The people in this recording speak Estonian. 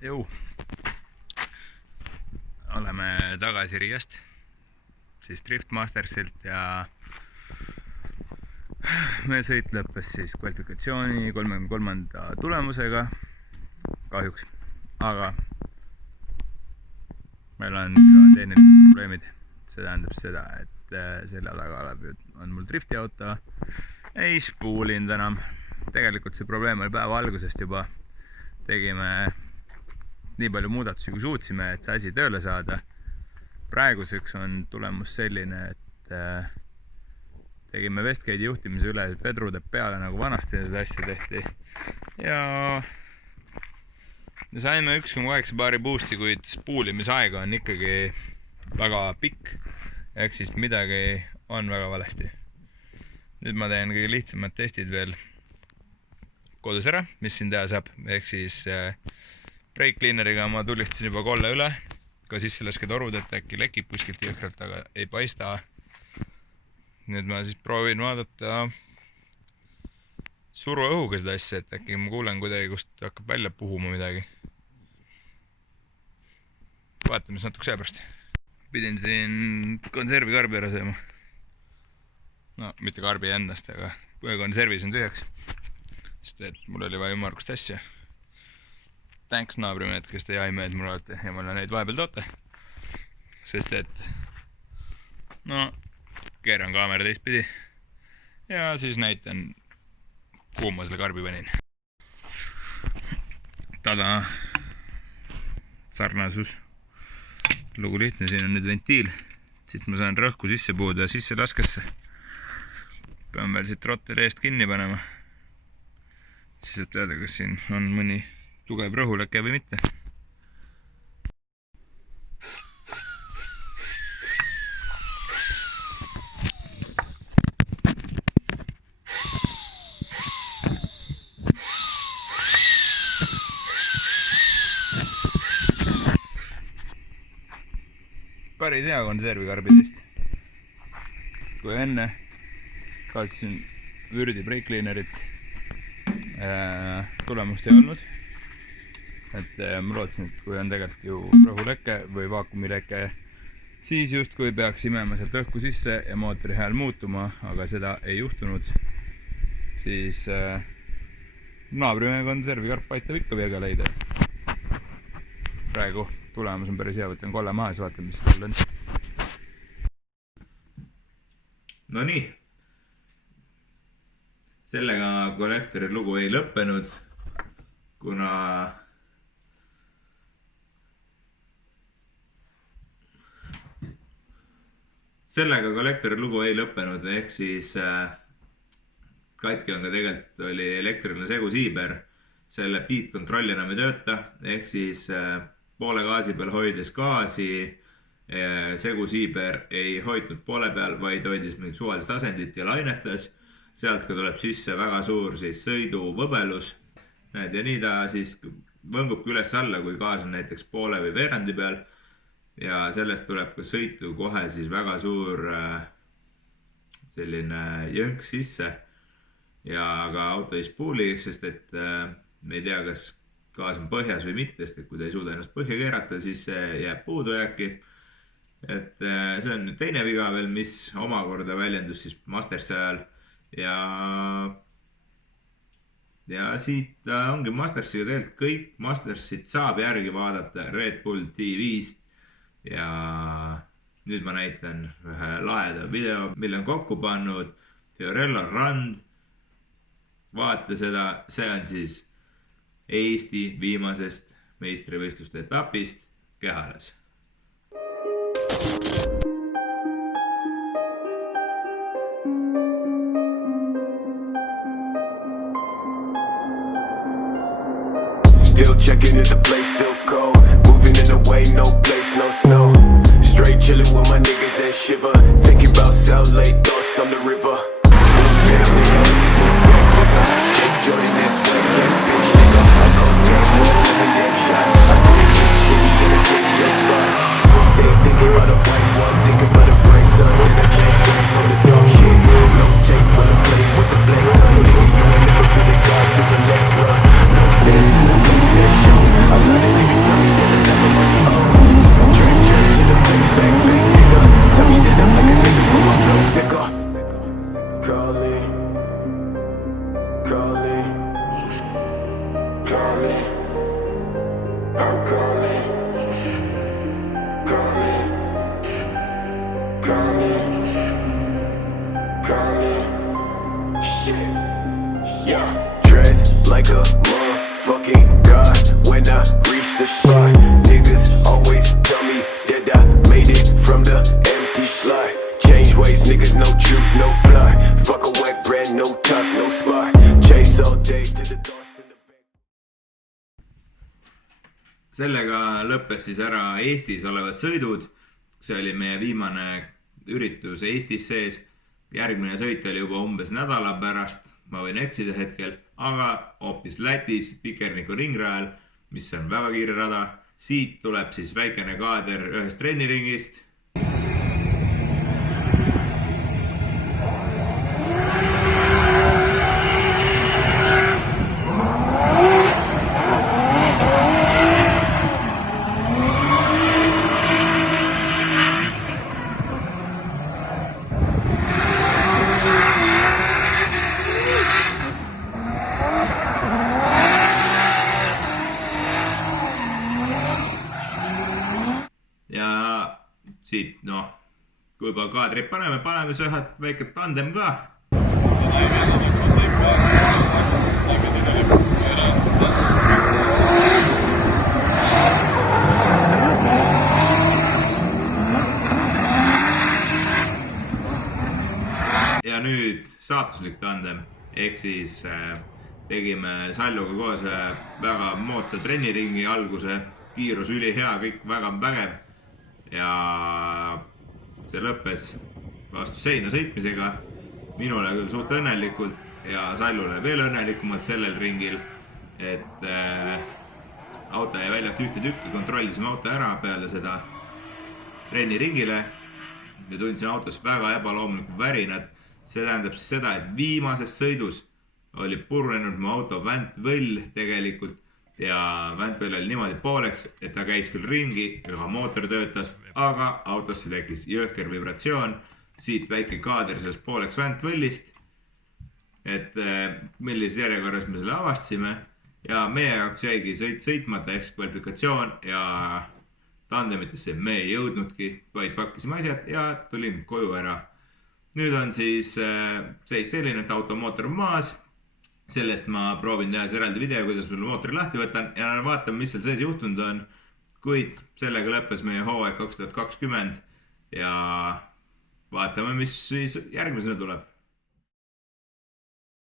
Jõu. Oleme tagasi Riiast, siis Drift Mastersilt ja meie sõit lõppes siis kvalifikatsiooni 33. tulemusega kahjuks, aga meil on tehnilised probleemid. See tähendab seda, et selja taga on mul drifti auto, ei spoolinud enam. Tegelikult see probleem oli päeva algusest juba. Tegime nii palju muudatusi kui suutsime, et see asi tööle saada. Praeguseks on tulemus selline, et tegime Westgate'i juhtimise üle vedrude peale, nagu vanasti seda asja tehti. Ja saime 1,8 baari boosti, kuid spoolimisaega on ikkagi väga pikk. Ehk siis midagi on väga valesti. Nüüd ma teen kõige lihtsamad testid veel kodus ära, mis siin teha saab. Ehk siis brake cleaneriga ma tulistasin juba kolle üle, ka sisse laske torud, et äkki lekib kuskilt jõhkralt, aga ei paista. Nüüd ma siis proovin vaadata suru õhuga seda asja, et äkki ma kuulen kuidagi, kust hakkab välja puhuma midagi. Vaatame siis natuke seepärast. Pidin siin konservi karbi ära sööma. No, mitte karbi endast, aga konservis on tühjaks. Sest et mul oli vaja ümmargust asja. Thanks naabrimehed, kes te jaimehed mul olete ja mulle neid vahepeal toote. Sest et keeran kaamera teistpidi ja siis näitan, kuhu ma selle karbi panin. Tada! Sarnasus. Lugu lihtne, siin on nüüd ventiil. Siit ma saan rõhku sisse puuda ja sisse laskesse. Pean veel siit rottele eest kinni panema. Siis et teada, kas siin on mõni tugev rõhuleke või mitte. Päris hea konservikarbidest. Kui enne kasutasin vürdi brake cleanerit, tulemust ei olnud. Et ma lootsin, et kui on tegelikult ju rõhuleke või vaakumileke, siis justkui peaks imema sealt õhku sisse ja mootori hääl muutuma, aga seda ei juhtunud. Siis naabrimehe konservikarp aitab ikka veega leida. Praegu tulemus on päris hea, võtan kolle maha ja vaatan, mis seal on. No nii. Sellega kollektori lugu ei lõppenud, kuna ehk siis katki on ka tegelikult oli elektriline segusiiber, selle beat kontroll enam ei tööta, ehk siis poole gaasi peal hoides gaasi, segusiiber ei hoidnud poole peal, vaid hoidis mingit suvalist asendit ja lainetas. Sealt ka tuleb sisse väga suur sõidu võbelus. Ja nii ta siis võngubki üles alla, kui gaas on näiteks poole või veerandi peal. Ja sellest tuleb ka sõitu kohe siis väga suur selline jõnk sisse. Ja ka auto ei spooli, sest et me ei tea, kas gaas on põhjas või mitte, sest et kui ta ei suuda ennast põhja keerata, siis see jääb puudu äkki. Et see on nüüd teine viga veel, mis omakorda väljendus siis Mastersi ajal. Ja siit ongi Mastersiga tegelikult kõik. Mastersit saab järgi vaadata Red Bull TV-st ja nüüd ma näitan ühe laeda video, mille on kokku pannud Fiorello Rand. Vaata seda, see on siis Eesti viimasest meistrivõistluste etapist Kehalas. Still checking if the place still cold. Moving in the way, no place, no snow. Straight chilling with my niggas and shiver. Thinking about South Lake, thoughts on the river. Take Jordan and spray, yes, bitch, nigga. I'm cocaine, more than 11 damn shots. I put it in the city in a big jet spot. Stay thinking about a white one, thinking about a bright sun. Then I change straight from the dog shit. No tape when I play with the black gun. Nigga, you ain't never been a guy since the next run. No stairs, no place that's shown. I'm not a nigga. like a motherfucking god when I reach the spot. Niggas always tell me that I made it from the empty slot. Change ways, niggas, no truth, no plot. Fuck a wet bread, no top, no spot. Chase all day to the thoughts in the bank. Sellega lõppes siis ära Eestis olevad sõidud. See oli meie viimane üritus Eestis sees. Järgmine sõit oli juba umbes nädala pärast, ma võin eksida hetkel, aga hoopis Lätis Pikerniku ringrajal, mis on väga kiire rada. Siit tuleb siis väikene kaader ühest trenniringist. Siit, kui juba kaadrid paneme see ühed väikelt tandem ka. Ja nüüd saatuslik tandem, ehk siis tegime Salluga koos väga moodsa trenniringi alguse, kiirus ülihea, kõik väga vägev. Ja see lõppes vastu seina sõitmisega, minule küll suht õnnelikult ja Sallule veel õnnelikumalt sellel ringil, et auto jäi väljast ühte tükki, kontrollisime auto ära peale seda trenniringile ja tundsin autos väga ebaloomulikku värinat. See tähendab siis seda, et viimases sõidus oli purunenud mu auto väntvõll tegelikult. Ja väntvõll oli niimoodi pooleks, et ta käis küll ringi, aga mootor töötas, aga autosse tekkis jõhker vibratsioon, siit väike kaader sellest pooleks väntvõllist, et millises järjekorras me selle avastasime ja meie jaoks jäigi sõit sõitmata ehk kvalifikatsioon ja tandemitesse me ei jõudnudki, vaid pakkisime asjad ja tulin koju ära. Nüüd on siis seis selline, et automootor on maas. Sellest ma proovin teha eraldi video, kuidas ma mootori lahti võtan ja vaatame, mis seal sees juhtunud on. Kuid sellega lõppes meie hooaeg 2020 ja vaatame, mis siis järgmisena tuleb.